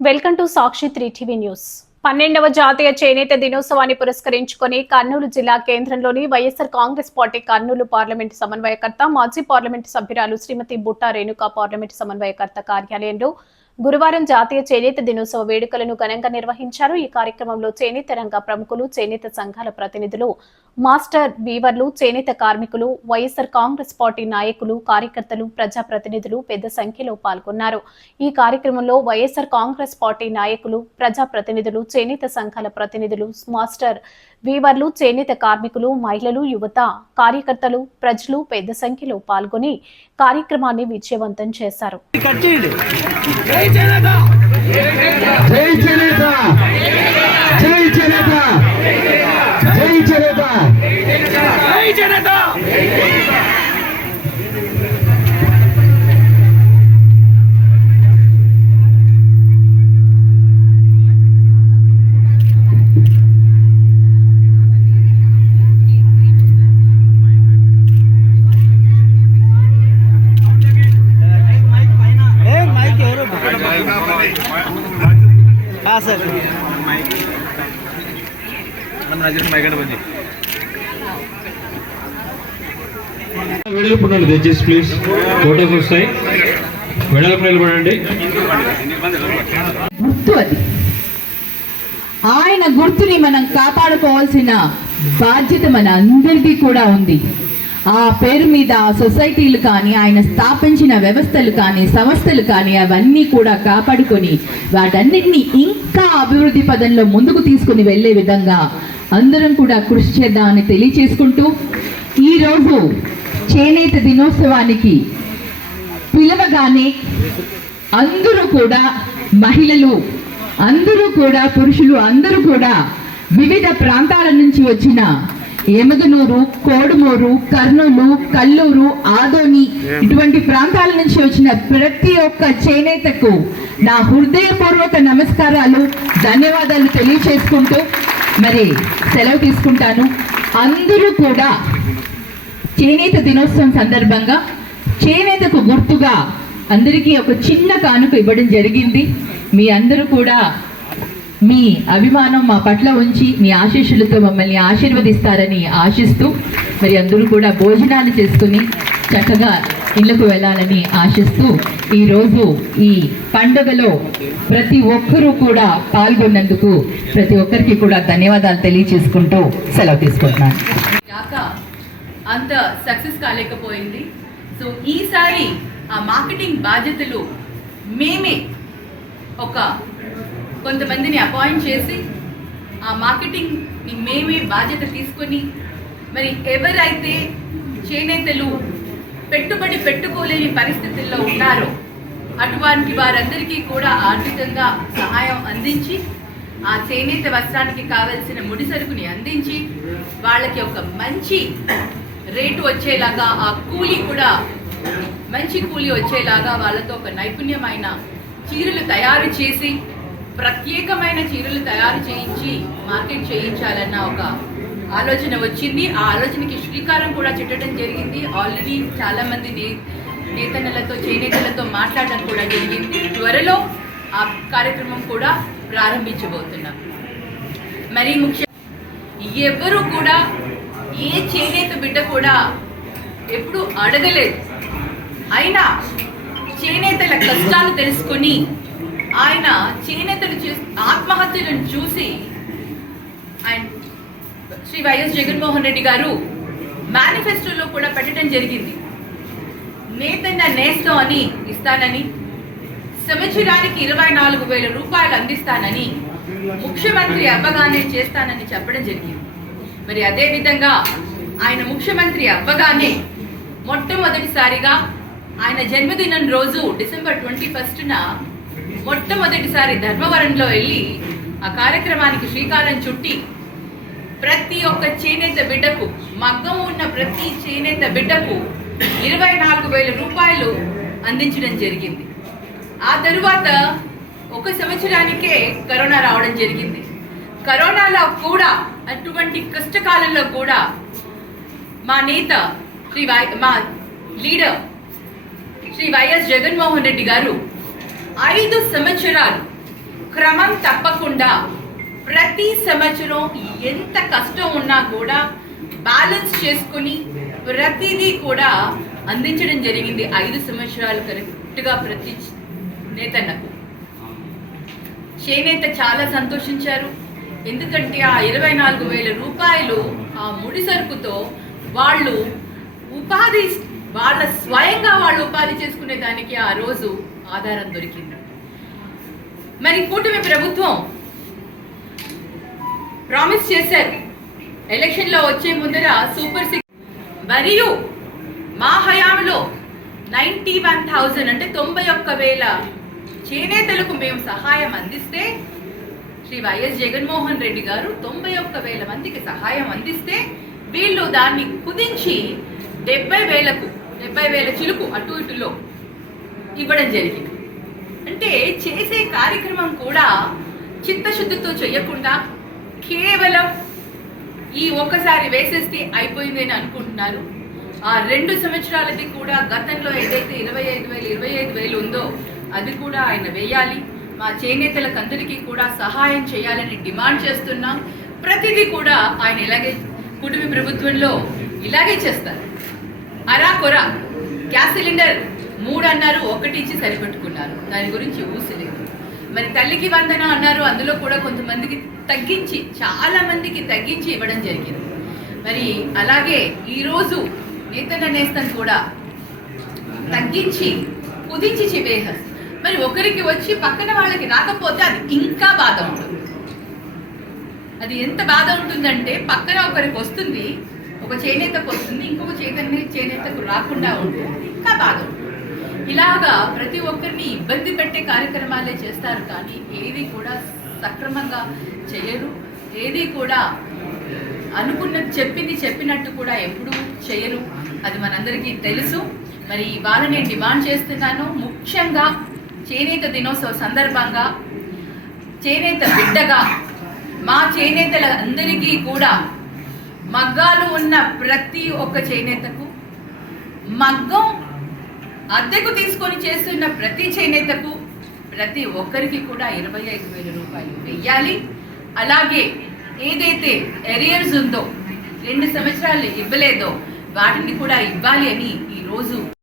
Welcome to Sakshi 3 news. 12వ జాతీయ చేనేత దినోత్సవాన్ని పురస్కరించుకొని కర్నూలు జిల్లా కేంద్రంలోని YSR Congress party Kurnool parliament సమన్వయకర్త మాజీ పార్లమెంటు సభ్యురాలు శ్రీమతి బుట్టా రేణుకా పార్లమెంటు సమన్వయకర్త కార్యాలయంలో గురువారం జాతీయ చేనేత దినోత్సవ వేడుకలను ఘనంగా నిర్వహించారు. ఈ కార్యక్రమంలో చేనేత రంగ ప్రముఖులు, చేనేత సంఘాల ప్రతినిధులు, మాస్టర్ వీవర్లు, చేనేత కార్మికులు, వైఎస్ఆర్ కాంగ్రెస్ పార్టీ నాయకులు, కార్యకర్తలు, ప్రజాప్రతినిధులు పెద్ద సంఖ్యలో పాల్గొన్నారు. ఈ కార్యక్రమంలో వైఎస్ఆర్ కాంగ్రెస్ పార్టీ నాయకులు, ప్రజాప్రతినిధులు, చేనేత సంఘాల ప్రతినిధులు, మాస్టర్ వీవర్లు, చేనేత కార్మికులు, మహిళలు, యువత, కార్యకర్తలు, ప్రజలు పెద్ద సంఖ్యలో పాల్గొని కార్యక్రమాన్ని విజయవంతం చేశారు. सर వెడల్పునండి దయచేసి ప్లీజ్ ఫోటోస్ వస్తాయి. వెడల్పు నిలబడండి. గుర్తు అది. ఆయన గుర్తుని మనం కాపాడుకోవాల్సిన బాధ్యత మన అందరికీ కూడా ఉంది. ఆ పేరు మీద ఆ సొసైటీలు కానీ, ఆయన స్థాపించిన వ్యవస్థలు కానీ, సంస్థలు కానీ అవన్నీ కూడా కాపాడుకొని వాటన్నిటిని ఇంకా అభివృద్ధి పదంలో ముందుకు తీసుకుని వెళ్ళే విధంగా అందరం కూడా కృషి చేద్దామని తెలియచేసుకుంటూ, ఈరోజు చేనేత దినోత్సవానికి పిలవగానే అందరూ కూడా మహిళలు, అందరూ కూడా పురుషులు, అందరూ కూడా వివిధ ప్రాంతాల నుంచి వచ్చిన ఎమగనూరు, కోడుమూరు, కర్నూలు, కల్లూరు, ఆదోని ఇటువంటి ప్రాంతాల నుంచి వచ్చిన ప్రతి ఒక్క చేనేతకు నా హృదయపూర్వక నమస్కారాలు, ధన్యవాదాలు తెలియచేసుకుంటూ మరి సెలవు తీసుకుంటాను. అందరూ కూడా చేనేత దినోత్సవం సందర్భంగా చేనేతకు గుర్తుగా అందరికీ ఒక చిన్న కానుక ఇవ్వడం జరిగింది. మీ అందరూ కూడా మీ అభిమానం మా పట్ల ఉంచి మీ ఆశీస్సులతో మమ్మల్ని ఆశీర్వదిస్తారని ఆశిస్తూ మరి అందరూ కూడా భోజనాలు చేసుకుని చక్కగా ఇళ్లకు వెళ్ళాలని ఆశిస్తూ ఈరోజు ఈ పండుగలో ప్రతి ఒక్కరూ కూడా పాల్గొన్నందుకు ప్రతి ఒక్కరికి కూడా ధన్యవాదాలు తెలియచేసుకుంటూ సెలవు తీసుకుంటున్నాను. అంత సక్సెస్ కాలేకపోయింది. సో ఈసారి ఆ మార్కెటింగ్ బాధ్యతలు మేమే కొంతమందిని అపాయింట్ చేసి ఆ మార్కెటింగ్ని మేమే బాధ్యత తీసుకొని మరి ఎవరైతే చేనేతలు పెట్టుబడి పెట్టుకోలేని పరిస్థితుల్లో ఉన్నారో అటువంటి వారందరికీ కూడా ఆర్థికంగా సహాయం అందించి ఆ చేనేత వస్త్రానికి కావలసిన ముడి సరుకుని అందించి వాళ్ళకి ఒక మంచి రేటు వచ్చేలాగా, ఆ కూలీ కూడా మంచి కూలీ వచ్చేలాగా వాళ్ళతో ఒక నైపుణ్యమైన చీరలు తయారు చేసి ప్రత్యేకమైన చీరలు తయారు చేయించి మార్కెట్ చేయించాలన్న ఒక ఆలోచన వచ్చింది. ఆ ఆలోచనకి శ్రీకారం కూడా చుట్టడం జరిగింది. ఆల్రెడీ చాలామంది నేతన్నలతో, చేనేతలతో మాట్లాడడం కూడా జరిగింది. త్వరలో ఆ కార్యక్రమం కూడా ప్రారంభించబోతున్నాం. మరీ ముఖ్యంగా ఎవరు కూడా ఏ చేనేత బిడ్డ కూడా ఎప్పుడు అడగలేదు. అయినా చేనేతల కష్టాలు తెలుసుకొని ఆయన చేనేతలు ఆత్మహత్యలను చూసి ఆయన శ్రీ వైఎస్ జగన్మోహన్ రెడ్డి గారు మేనిఫెస్టోలో కూడా పెట్టడం జరిగింది. నేతన్న నేస్తం అని ఇస్తానని, సంవత్సరానికి 24,000 రూపాయలు అందిస్తానని, ముఖ్యమంత్రి అవ్వగానే చేస్తానని చెప్పడం జరిగింది. మరి అదేవిధంగా ఆయన ముఖ్యమంత్రి అవ్వగానే మొట్టమొదటిసారిగా ఆయన జన్మదినం రోజు డిసెంబర్ 21న మొట్టమొదటిసారి ధర్మవరంలో వెళ్ళి ఆ కార్యక్రమానికి శ్రీకారం చుట్టి ప్రతి ఒక్క చేనేత బిడ్డకు, మగ్గం ఉన్న ప్రతి చేనేత బిడ్డకు 24,000 రూపాయలు అందించడం జరిగింది. ఆ తరువాత ఒక సంవత్సరానికే కరోనా రావడం జరిగింది. కరోనాలో కూడా, అటువంటి కష్టకాలంలో కూడా మా నేత మా లీడర్ శ్రీ వైఎస్ జగన్మోహన్ రెడ్డి గారు 5 సంవత్సరాలు క్రమం తప్పకుండా ప్రతి సంవత్సరం ఎంత కష్టం ఉన్నా కూడా బ్యాలెన్స్ చేసుకుని ప్రతిదీ కూడా అందించడం జరిగింది 5 సంవత్సరాలు కరెక్ట్గా ప్రతి నేతన్నకు. చేనేత చాలా సంతోషించారు. ఎందుకంటే ఆ 24,000 రూపాయలు ఆ ముడి సరుకుతో వాళ్ళు స్వయంగా వాళ్ళు ఉపాధి చేసుకునే దానికి ఆ రోజు ఆధారం దొరికింది. మరి కూటమి ప్రభుత్వం ప్రామిస్ చేశారు ఎలక్షన్ లో వచ్చే ముందర సూపర్ 6 మరియు మా హయాంలో 91,000 అంటే 91,000 చేనేతలకు మేము సహాయం అందిస్తే శ్రీ వైఎస్ జగన్మోహన్ రెడ్డి గారు 91,000 మందికి సహాయం అందిస్తే వీళ్ళు దాన్ని కుదించి 70,000 చిలుకు అటు ఇటులో ఇవ్వడం జరిగింది. అంటే చేసే కార్యక్రమం కూడా చిత్తశుద్ధితో చేయకుండా కేవలం ఈ ఒక్కసారి వేసేస్తే అయిపోయిందని అనుకుంటున్నారు. ఆ 2 సంవత్సరాలది కూడా గతంలో ఏదైతే 25,000 ఉందో అది కూడా ఆయన వేయాలి. మా చేనేతలకు అందరికీ కూడా సహాయం చేయాలని డిమాండ్ చేస్తున్నాం. ప్రతిదీ కూడా ఆయన ఇలాగే కుటుంబ ప్రభుత్వంలో ఇలాగే చేస్తారు. అరాకొర గ్యాస్ సిలిండర్ 3 అన్నారు, 1 ఇచ్చి సరిపెట్టుకున్నారు. దాని గురించి ఊసలేదు. మరి తల్లికి వందన అన్నారు, అందులో కూడా కొంతమందికి తగ్గించి చాలా మందికి తగ్గించి ఇవ్వడం జరిగింది. మరి అలాగే ఈరోజు నేతన్న నేస్తం కూడా తగ్గించి కుదించి చివేహస్. మరి ఒకరికి వచ్చి పక్కన వాళ్ళకి రాకపోతే అది ఇంకా బాధ ఉంటుంది. అది ఎంత బాధ ఉంటుందంటే పక్కన ఒకరికి వస్తుంది, ఒక చేనేతకు వస్తుంది, ఇంకొక చేనేతకు రాకుండా ఉంటుంది, ఇంకా బాధ ఉంటుంది. ఇలాగా ప్రతి ఒక్కరిని ఇబ్బంది పెట్టే కార్యక్రమాలే చేస్తారు, కానీ ఏది కూడా సక్రమంగా చేయరు. ఏది కూడా చెప్పింది చెప్పినట్టు కూడా ఎప్పుడూ చేయరు. అది మనందరికీ తెలుసు. మరి ఇవాళ నేను డిమాండ్ చేస్తున్నాను, ముఖ్యంగా చేనేత దినోత్సవ సందర్భంగా చేనేత బిడ్డగా మా చేనేతల అందరికీ కూడా మగ్గాలు ఉన్న ప్రతి ఒక్క చేనేతకు, మగ్గం అద్దెకు తీసుకొని చేస్తున్న ప్రతి చేనేతకు, ప్రతి ఒక్కరికి కూడా 25,000 రూపాయలు వెయ్యాలి. అలాగే ఏదైతే ఎరియర్స్ ఉందో 2 సంవత్సరాలు ఇవ్వలేదో వాటిని కూడా ఇవ్వాలి అని ఈరోజు